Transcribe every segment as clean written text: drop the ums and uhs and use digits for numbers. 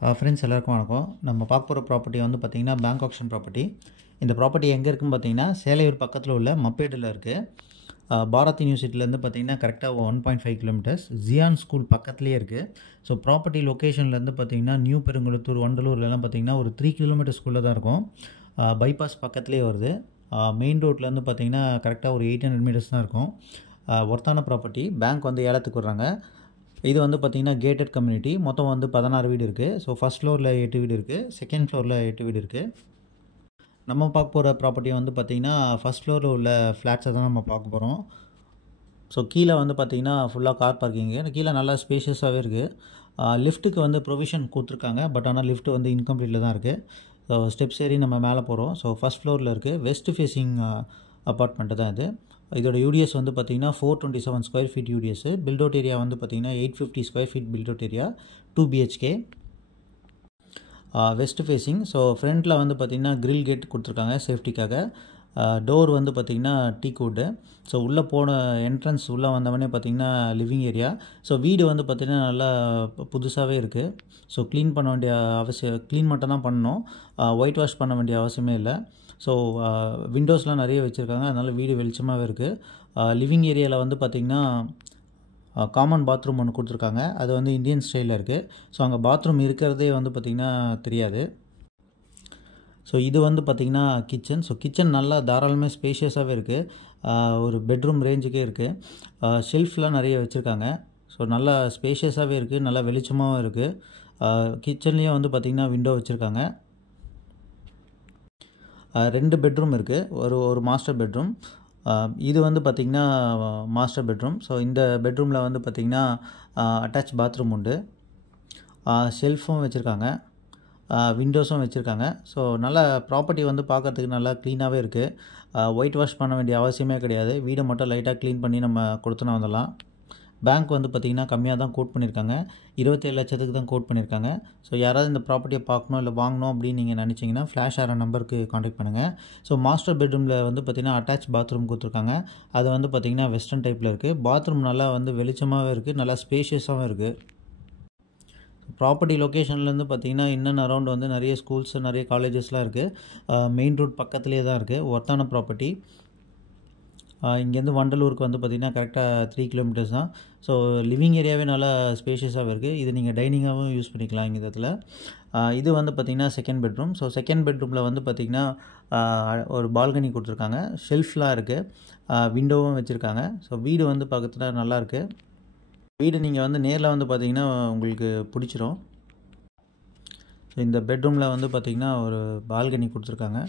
Friends எல்லாருக்கும் வணக்கம். நம்ம பார்க்க போகிற ப்ராப்பர்ட்டி வந்து பார்த்திங்கன்னா பேங்க் ஆக்ஷன் ப்ராப்பர்ட்டி. இந்த ப்ராப்பர்ட்டி எங்கே இருக்குன்னு பார்த்தீங்கன்னா சேலையூர் பக்கத்தில் உள்ள மப்பேடில் இருக்குது. பாரத் யூனிவர்சிட்டிலேருந்து பார்த்தீங்கன்னா கரெக்டாக 1.5 கிலோமீட்டர்ஸ். ஜியான் ஸ்கூல் பக்கத்துலேயே இருக்குது. ஸோ ப்ராப்பர்ட்டி லொக்கேஷன்லேருந்து பார்த்தீங்கன்னா நியூ பெருங்குளத்தூர் வண்டலூர்லாம் பார்த்தீங்கன்னா ஒரு 3 கிலோமீட்டர்ஸ்குள்ளே தான் இருக்கும். பைபாஸ் பக்கத்துலேயே வருது. மெயின் ரோட்லேருந்து பார்த்தீங்கன்னா கரெக்டாக ஒரு 800 மீட்டர்ஸ் தான் இருக்கும். ஒர்த்தான ப்ராப்பர்ட்டி. பேங்க் வந்து ஏலத்துக்கு வர்றாங்க. இது வந்து பார்த்திங்கன்னா கேட்டட் கம்யூனிட்டி. மொத்தம் வந்து 16 வீடு இருக்குது. ஸோ ஃபஸ்ட் ஃப்ளோரில் 8 வீடு இருக்குது, செகண்ட் ஃப்ளோரில் 8 வீடு இருக்குது. நம்ம பார்க்க போகிற ப்ராப்பர்ட்டி வந்து பார்த்திங்கன்னா ஃபஸ்ட் ஃப்ளோரில் உள்ள ஃப்ளாட்ஸை தான் நம்ம பார்க்க போகிறோம். ஸோ கீழே வந்து பார்த்திங்கன்னா ஃபுல்லாக கார் பார்க்கிங்கு. கீழே நல்லா ஸ்பேஷியஸாகவே இருக்குது. லிஃப்ட்டுக்கு வந்து ப்ரொவிஷன் கொடுத்துருக்காங்க. பட் ஆனால் லிஃப்ட் வந்து இன்கம்ப்ளீட்டில் தான் இருக்குது. ஸோ ஸ்டெப்ஸ் ஏறி நம்ம மேலே போகிறோம். ஸோ ஃபஸ்ட் ஃப்ளோரில் இருக்குது. வெஸ்ட் ஃபேஸிங் அப்பார்ட்மெண்ட்டு தான் இது. இதோட யூடிஎஸ் வந்து பார்த்திங்கன்னா 427 square feet UDS. Built out area வந்து பார்த்திங்கன்னா 850 square feet built out area, 2 BHK. West facing. So ஃப்ரண்ட்டில் வந்து பார்த்திங்கன்னா கிரில் கேட் கொடுத்துருக்காங்க சேஃப்டிக்காக. டோர் வந்து பார்த்திங்கன்னா டீக் வுட்டு. ஸோ உள்ளே போன என்ட்ரன்ஸ் உள்ளே வந்தவொடனே பார்த்திங்கன்னா லிவிங் ஏரியா. ஸோ வீடு வந்து பார்த்திங்கன்னா நல்லா புதுசாகவே இருக்குது. ஸோ க்ளீன் பண்ண வேண்டிய க்ளீன் மட்டும் தான் பண்ணணும். ஒயிட் வாஷ் பண்ண வேண்டிய அவசியமே இல்லை. ஸோ விண்டோஸ்லாம் நிறைய வச்சுருக்காங்க. அதனால் வீடு வெளிச்சமாகவே இருக்குது. லிவிங் ஏரியாவில் வந்து பார்த்திங்கன்னா காமன் பாத்ரூம் ஒன்று கொடுத்துருக்காங்க. அது வந்து இந்தியன் ஸ்டைலில் இருக்குது. ஸோ அங்கே பாத்ரூம் இருக்கிறதே வந்து பார்த்திங்கன்னா தெரியாது. ஸோ இது வந்து பார்த்திங்கன்னா கிச்சன். ஸோ கிச்சன் நல்லா தாராளமாக ஸ்பேஷியஸாகவே இருக்குது. ஒரு பெட்ரூம் ரேஞ்சுக்கே இருக்குது. ஷெல்ஃப்லாம் நிறைய வச்சுருக்காங்க. ஸோ நல்லா ஸ்பேஷியஸாகவே இருக்குது, நல்லா வெளிச்சமாகவும் இருக்குது. கிச்சன்லேயும் வந்து பார்த்திங்கன்னா விண்டோ வச்சுருக்காங்க. 2 பெட்ரூம் இருக்குது. ஒரு மாஸ்டர் பெட்ரூம். இது வந்து பார்த்திங்கன்னா மாஸ்டர் பெட்ரூம். ஸோ இந்த பெட்ரூமில் வந்து பார்த்திங்கன்னா அட்டாச் பாத்ரூம் உண்டு. ஷெல்ஃபும் வச்சுருக்காங்க, விண்டோஸும் வச்சுருக்காங்க. ஸோ நல்லா ப்ராப்பர்ட்டி வந்து பார்க்குறதுக்கு நல்லா க்ளீனாகவே இருக்குது. ஒயிட் வாஷ் பண்ண வேண்டிய அவசியமே கிடையாது. வீடை மட்டும் லைட்டாக க்ளீன் பண்ணி நம்ம கொடுத்துனா வந்துடலாம். பேங்க் வந்து பார்த்திங்கன்னா கம்மியாக தான் கோட் பண்ணியிருக்காங்க. 27 லட்சத்துக்கு தான் கோட் பண்ணியிருக்காங்க. ஸோ யாராவது இந்த ப்ராப்பர்ட்டியை பார்க்கணும் இல்லை வாங்கணும் அப்படின்னு நீங்கள் நினச்சிங்கன்னா ஃப்ளாஷ் ஆகிற நம்பருக்கு காண்டாக்ட் பண்ணுங்கள். ஸோ மாஸ்டர் பெட்ரூமில் வந்து பார்த்திங்கன்னா அட்டாச் பாத்ரூம் கொடுத்துருக்காங்க. அது வந்து பார்த்திங்கன்னா வெஸ்டர்ன் டைப்பில் இருக்குது. பாத்ரூம் நல்லா வந்து வெளிச்சமாகவே இருக்குது, நல்லா ஸ்பேஷியஸாகவும் இருக்குது. ப்ராப்பர்ட்டி லொக்கேஷன்லேருந்து பார்த்திங்கன்னா இன்னும் அரௌண்ட் வந்து நிறைய ஸ்கூல்ஸ், நிறைய காலேஜஸ்லாம் இருக்குது. மெயின் ரோட் பக்கத்துலேயே தான் இருக்குது. ஒர்த்தான ப்ராப்பர்ட்டி. இங்கேருந்து வண்டலூருக்கு வந்து பார்த்திங்கன்னா கரெக்டாக 3 கிலோமீட்டர்ஸ் தான். ஸோ லிவிங் ஏரியாவே நல்லா ஸ்பேஷியஸாகவே இருக்குது. இது நீங்கள் டைனிங்காகவும் யூஸ் பண்ணிக்கலாம் இந்த இடத்துல. இது வந்து பார்த்திங்கன்னா செகண்ட் பெட்ரூம். ஸோ செகண்ட் பெட்ரூமில் வந்து பார்த்திங்கன்னா ஒரு பால்கனி கொடுத்துருக்காங்க. ஷெல்ஃப்லாம் இருக்குது, விண்டோவும் வச்சுருக்காங்க. ஸோ வீடு வந்து பார்க்கறதுல நல்லாயிருக்கு. வீடு நீங்கள் வந்து நேரில் வந்து பார்த்திங்கன்னா உங்களுக்கு பிடிச்சிரும். ஸோ இந்த பெட்ரூமில் வந்து பார்த்திங்கன்னா ஒரு பால்கனி கொடுத்துருக்காங்க.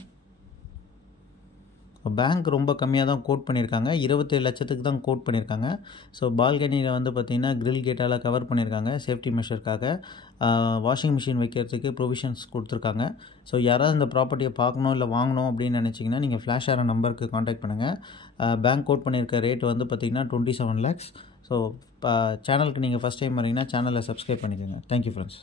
பேங்க் ரொம்ப கம்மியாக தான் கோட் பண்ணியிருக்காங்க. 27 லட்சத்துக்கு தான் கோட் பண்ணியிருக்காங்க. ஸோ பால்கனியில் வந்து பார்த்திங்கன்னா கிரில் கேட்டால் கவர் பண்ணியிருக்காங்க சேஃப்டி மெஷருக்காக. வாஷிங் மிஷின் வைக்கிறதுக்கு ப்ரொவிஷன்ஸ் கொடுத்துருக்காங்க. ஸோ யாராவது இந்த ப்ராப்பர்ட்டியை பார்க்கணும் இல்லை வாங்கணும் அப்படின்னு நினச்சிங்கன்னா நீங்கள் ஃப்ளாஷ் ஆகிற நம்பருக்கு காண்டாக்ட் பண்ணுங்கள். பேங்க் கோட் பண்ணியிருக்க ரேட் வந்து பார்த்திங்கன்னா 27 lakhs. ஸோ சேனலுக்கு நீங்கள் ஃபஸ்ட் டைம் வரீங்கன்னா சேனலை சப்ஸ்கிரைப் பண்ணிக்கோங்க. Thank you friends.